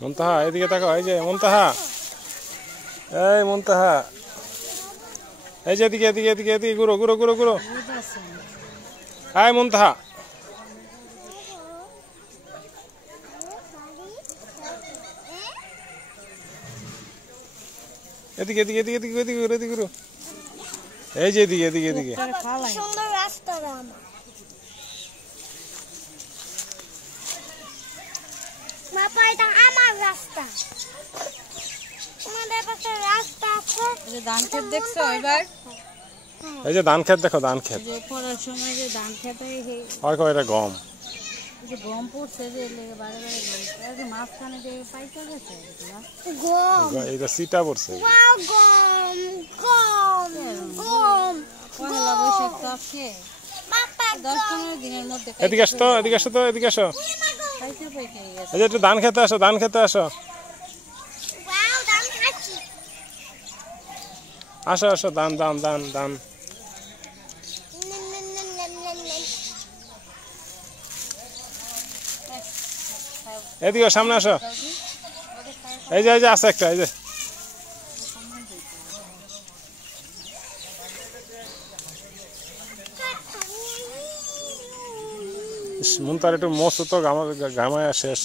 মুনতাহা এদিকে তাকাও, এই যে মুনতাহা, এই মুনতাহা, এই যে এদিকে এদিকে এদিকে এদিকে ঘুরো ঘুরো ঘুরো ঘুরো, এই মুনতাহা, এদিকে এদিকে এদিকে এদিকে এদিকে ঘুরো এদিকে ঘুরো, এই যে এদিকে এদিকে এদিকে। সুন্দর রাস্তা বাবা, এটা আমার রাস্তা। আমাদের পাশে রাস্তা আছে। এই ধান ক্ষেত দেখছো এবার? এই যে ধান ক্ষেত দেখো, ধান ক্ষেত। যে পড়ার সময় যে ধান ক্ষেতে হয় কয় এটা গম। যে গম পড়ছে যে বারে বারে এই যে মাঝখানে যে পাইকা গেছে গম, এইটা সিটা পড়ছে। ওয়াও, গম গম গম। পয়লা বৈশাখ তো আজকে বাবা, 10-15 দিনের মধ্যে এদিকে আসো তো, এদিকে আসো তো, এদিকে আসো। পাইকা পাইকা গেছে। এই যে একটু ধান খেতে আসো, ধান খেতে আসো, ওয়াও, ধান খাচ্ছি। আসো আসো, ধান ধান ধান ধান। এদিকে সামনে আসো, এই যে আছে একটা, এই যে মন তার একটু মস্ত তো ঘামায় শেষ।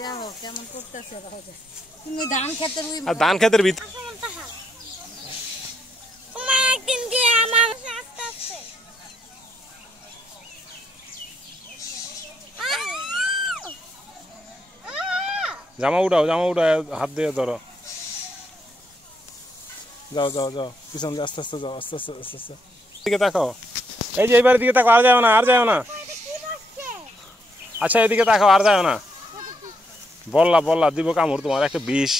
দেখো কেমন করতেছে তুমি ধান ক্ষেতের আর ধান ক্ষেতের ভিতর তোমার একদিন দিয়ে আমার রাস্তা আছে। জামা উঠাও, জামা উঠাও, হাত দিয়ে ধরো, যাও যাও যাও, পিছন দিয়ে আস্তে আস্তে যাও, আস্তে আস্তে আস্তে আস্তে। দিকে তাকাও, এই যে এইবার দিকে তাকাও, আর যাও না, আর যাও না। আচ্ছা এদিকে তাকাও, আর যাও না। বললা বললা দিব কামড় তোমার, একটা বিষ।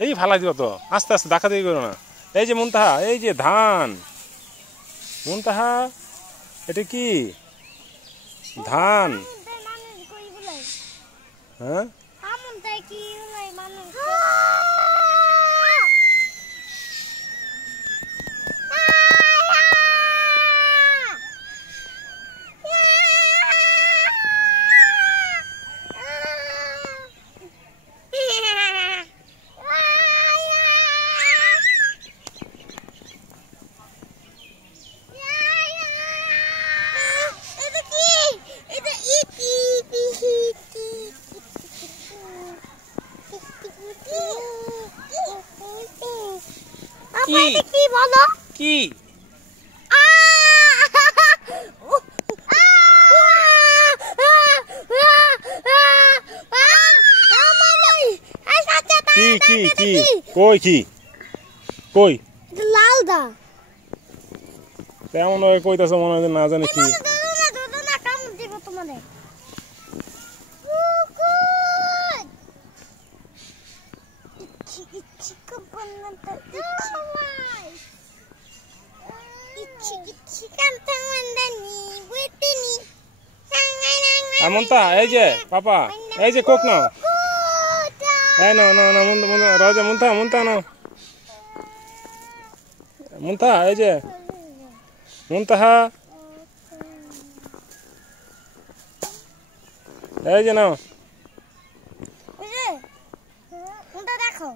এই ফালাই দিব তো, আস্তে আস্তে দেখা দেখি করো না। এই যে মুনতাহা, এই যে ধান। মুনতাহা এটা কি ধান? হ্যাঁ কি বলো? কি কি কি কি কই কি কই লাল দা তেমন কইতাছ মনে হয় না জানি কি। কামড় দিব তোমাদের। মুনতা এই যে পাপা, এই যে কোক নাও, এই নাও নাও নাও, রাজা মুনতা মুনতা নাও, মুনতা এই যে মুনতাহা, এই যে নাও। দেখো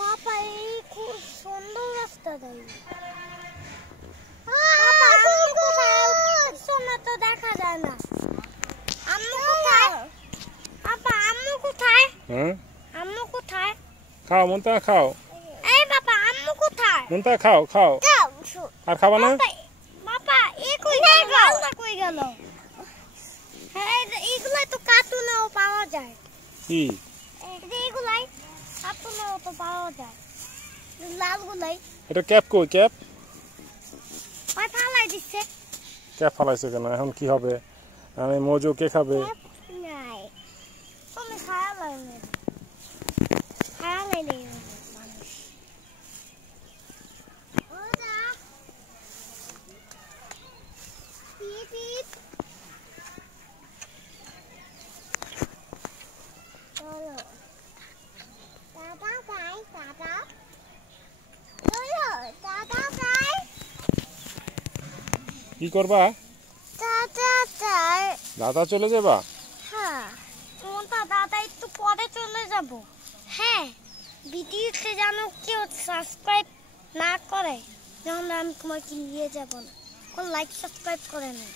বাবা, এই খুব সুন্দর রাস্তা দেয়। তো দেখা যায় না। আম্মু কোথায়? বাবা, আম্মু কোথায়? হ্যাঁ আম্মু কোথায়? খাও মুনতা খাও। এই বাবা, আম্মু কোথায়? মুনতা খাও খাও, আর খাবা না? বাবা এই কই গেল? লালটা কই গেল? হ্যাঁ, এইগুলাই তো কার্টুনেও পাওয়া যায়। কি এইগুলাই কার্টুনেও তো পাওয়া যায়, লালগুলাই। এটা ক্যাপ কই ক্যাপ? ওই ফালাই দিচ্ছে। ক্যাপ ফালাইছে কেন? এখন কি হবে? আমি মজু কে খাবে? নাই, তুমি খায়ালাই নেই, খায়ালাই নেই মানুষ। কি করবা? দাদা চলে যাবা? হ্যাঁ, কোনটা দাদা একটু পরে চলে যাব। হ্যাঁ, ভিডিওতে যেন কেউ সাবস্ক্রাইব না করে, যখন আমি তোমাকে নিয়ে যাব না। কোন লাইক সাবস্ক্রাইব করে না।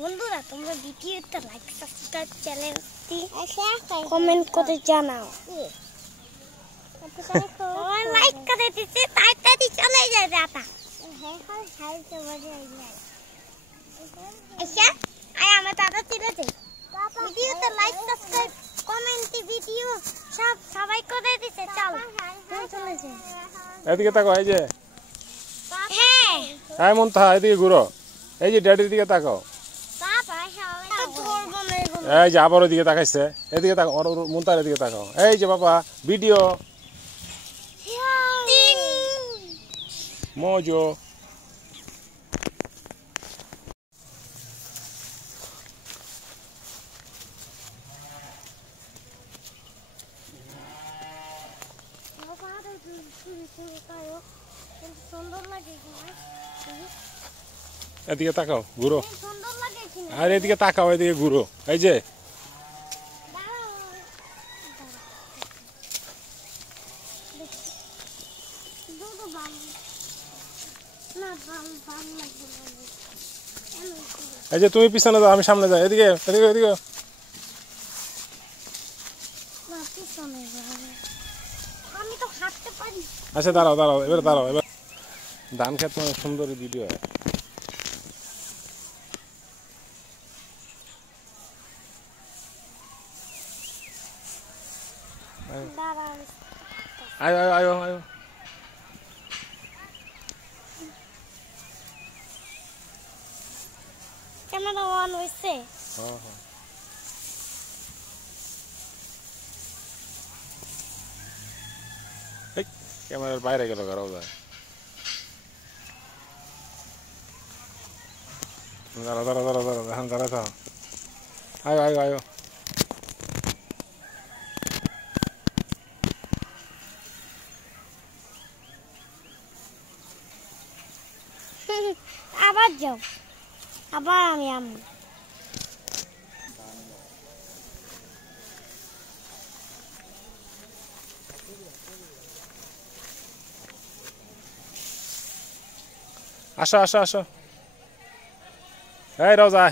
বন্ধুরা, তোমরা ভিডিওতে লাইক সাবস্ক্রাইব চ্যানেলটি কমেন্ট করে জানাও। লাইক করে দিতে তাড়াতাড়ি চলে যায় দাদা। আচ্ছা, আমার দাদা চিনেছে। ভিডিওতে লাইক সাবস্ক্রাইব কমেন্ট ভিডিও সবাই করে দিতে। চল চলে যাই। এদিকে তাকাও। এই যে হ্যাঁ, হ্যাঁ মুনতাহা, এদিকে ঘুরো। এই যে ড্যাডির দিকে তাকাও। এই যে আবার ওইদিকে তাকাইছে। এদিকে তাকাও, মুনতাহার এদিকে তাকাও। এই যে বাবা ভিডিও মজো। সুন্দর লাগে, এদিকে তাকাও, ঘুরো। সুন্দর লাগে কিনা? আর এদিকে তাকাও, এদিকে ঘুরো। এই যে এই যে তুমি পিছনে যাও, আমি সামনে যাই। এদিকে এদিকে এদিকে। আমি তো হাঁটতে পারি। আচ্ছা দাঁড়াও দাঁড়াও, এবার দাঁড়াও। এবার ধান খেত অনেক সুন্দর ভিডিও হয়। আয়ো আয়ো আয়ো আয়ো। ক্যামেরা অন হইছে? হ্যাঁ হ্যাঁ। ক্যামেরার বাইরে গেল কারো যায়। দাঁড়া দাঁড়া দাঁড়া দাঁড়া, এখন দাঁড়া থাও। আয়ো আয়ো আয়ো। আবার যাও, আবার আমি আসো আসো আসো। এই রোজা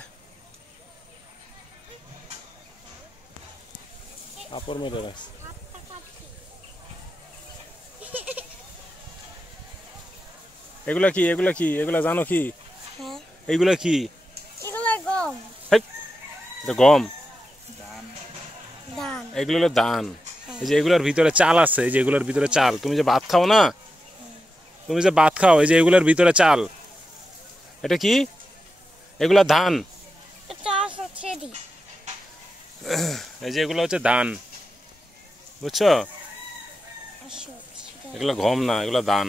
আপর মেরে রাখ। এগুলা কি? এগুলা কি? এগুলা জানো কি? এইগুলা কি? এগুলো গম। এটা গম। ধান। এগুলো হলো ধান। এই যে এগুলোর ভিতরে চাল আছে। এই যে এগুলোর ভিতরে চাল। তুমি যে ভাত খাও না, তুমি যে ভাত খাও, এই যে এগুলোর ভিতরে চাল। এটা কি? এগুলা ধান। এই যে এগুলো হচ্ছে ধান, বুঝছো? এগুলো গম না, এগুলো ধান।